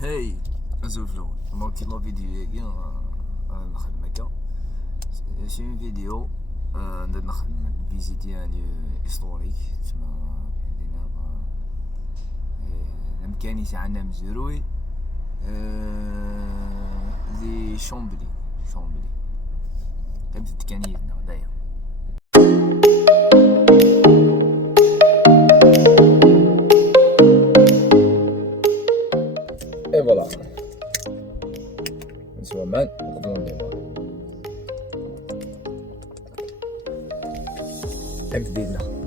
هاي زوجلو دونك لا فيديو ديالي نخدم هكا سي اون فيديو ندير نخدم فيزيتي يعني هيستوريك تسمى عندنا الامكاني تاعنا مزروي لي شومبلي كانت تكانيتنا داير اي فوالا نسوا مان نقدروا نديرو بدينا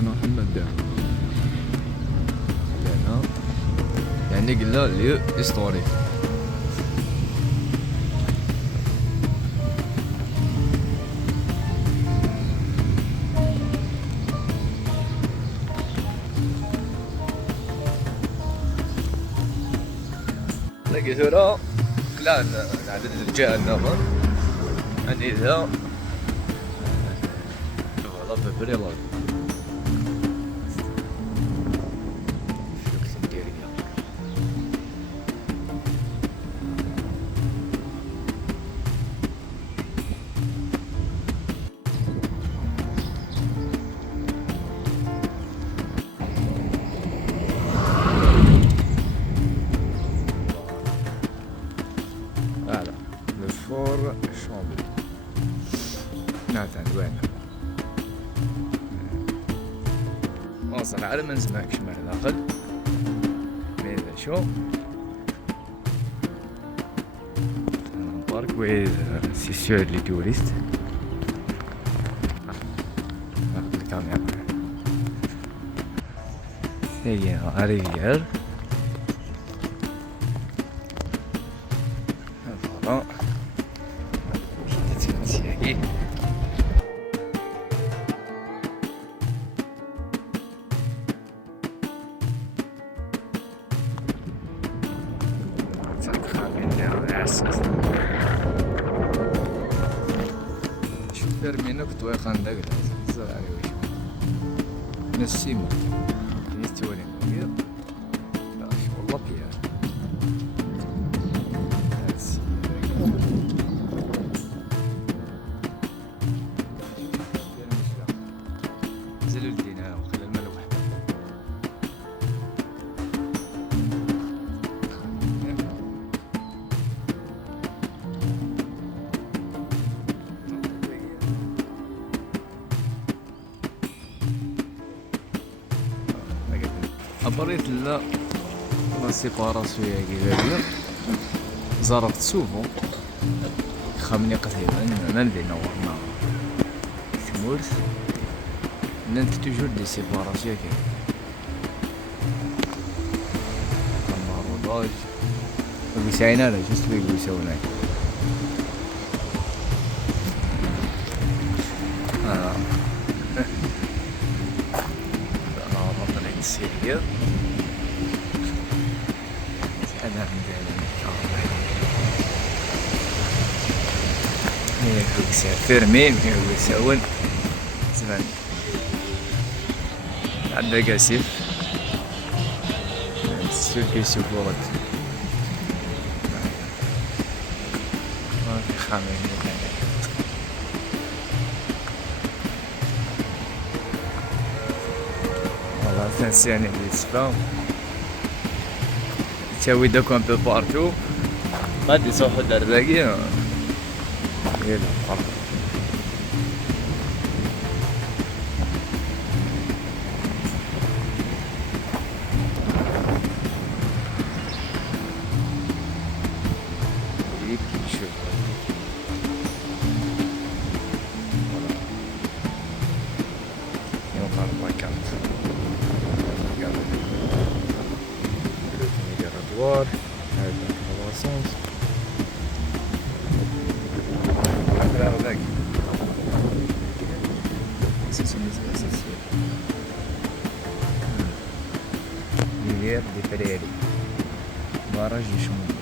أنا محمد لهنا يعني قلنا ليو هيستوريك لقيت هنا كلان عدد الجهة النظر عندي ذا والله ببريلا فور شومبلي نعتاد وين واصل على ما نسمعكش مع العقل ماذا شو بارك وي سي سور لي توريست ناخذ الكاميرا هي ريفيير فوالا تمشي شوف ترمينك تويق عندك زرع عليه وش نسيمو يستوي لنا لا شو والله بيها نزلوا لدينا وخلى الماء لوحده أبريت لا لا سيباراسيون كيفاش زرفت سوفو خامني قتيبا ما بدينا ورنا ثمورت ننت توجور دي سيباراسيون كي الماروداج ويساينا لا جست ويساونا سيريا أنا عندي هي هو فيرمين هو يساون زمان عندنا كاسيف السوق يشوفوك خامين والله تنسياني اللي تسفاهم تساوي دوك ان بو بارتو غادي يصوحو درداكي يلا فرق هذا الكرواسون هذا ذاك مليار دي فريري باراج يشمل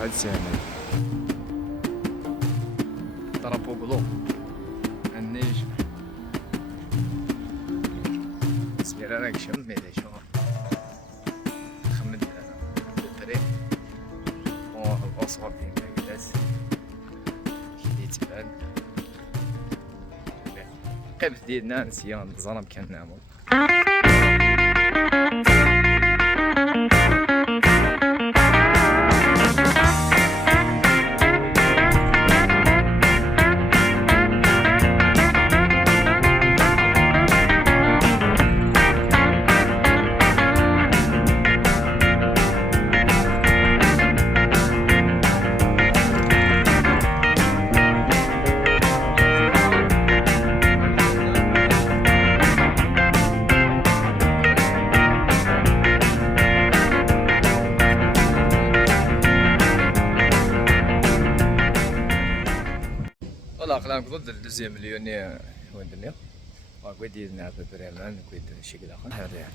هاد سهل ضربوا بلو النجم سمير راك شمي لي شو خمد الطريق الأصوات ديال الناس اللي تبان قبل ديالنا نسيان الظلام كان نعمل والله قلنا ضد الدوزيام مليونير وين الدنيا وقيت ديالنا في بريمان قيت شي كذا اخر هذا يعني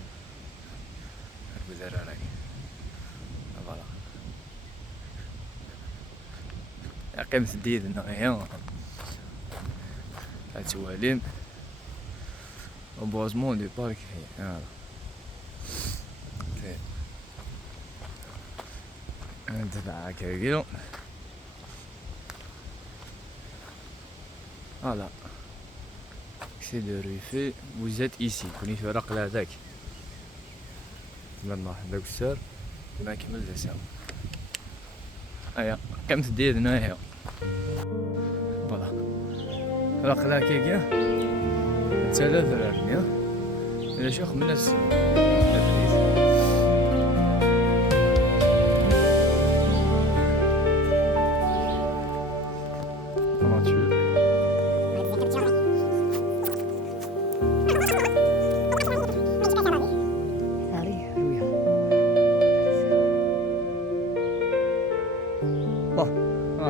الوزاره راهي فوالا قيمة ديالنا هي التوالين وبوزمون دي بارك هي هذا انت معاك كيلو Voilà. C'est de Ruffet. Vous êtes ici. كوني في رقل هذاك. يلا هذاك السر ما كمل دسام. أيا كم تدير هنا هي. فوالا. رقل هكاك 3 إذا شيخ من الناس.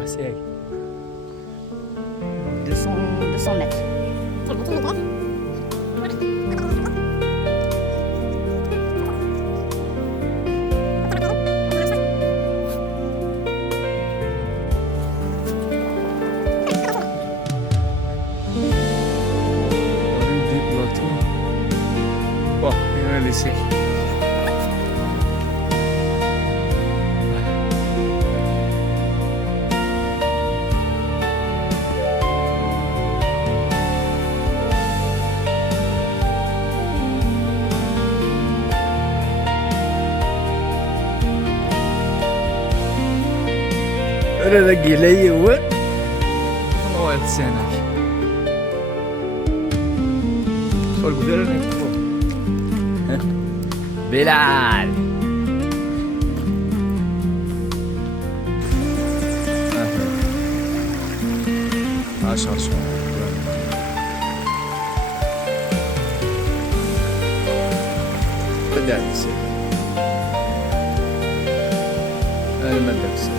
C'est 200 mètres. Bon, il va laisser. هذا ذاك لي هو هو السنة صور قدرنا بلال عشر شهور بدأت السنة أنا ما درست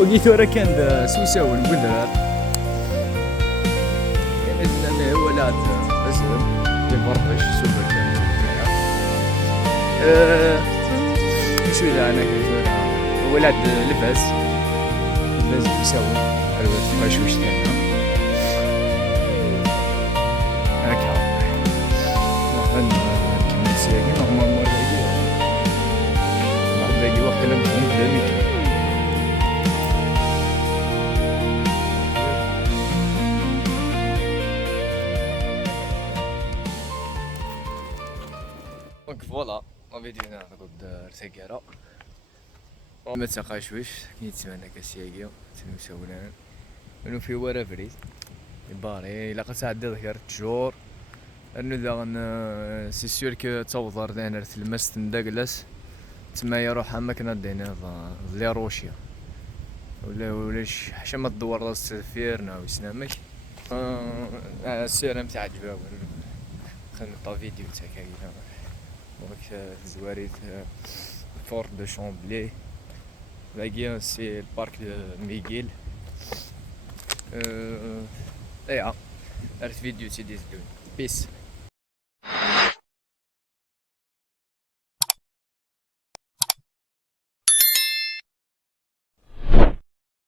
وجيت ورا كان سوسة والقدرات يعني ولاد بزر يفرطش سوبر كان شو إذا أنا كنت ولاد لباس يسوي الوقت ما شوش تاني هكا دونك فوالا لا فيديو هنا نقعد رساكيرا ما تساقاش كيتسمعنا كاسياكيا تنمساولان انو في ورا فريد باري الا قد عدى غير تجور انو داغن سي سور كو توضر دانا الماس تنداكلاس تما يروح اماكن دينا لي روشيا ولاش حشا ما تدور راس السفير ويسنامك السيرة متاع عجبا خلينا نطا فيديو تاع كاينه دونك زواريت فور دو شامبلي باقي سي البارك دو ميغيل ايا درت فيديو تي ديز بيس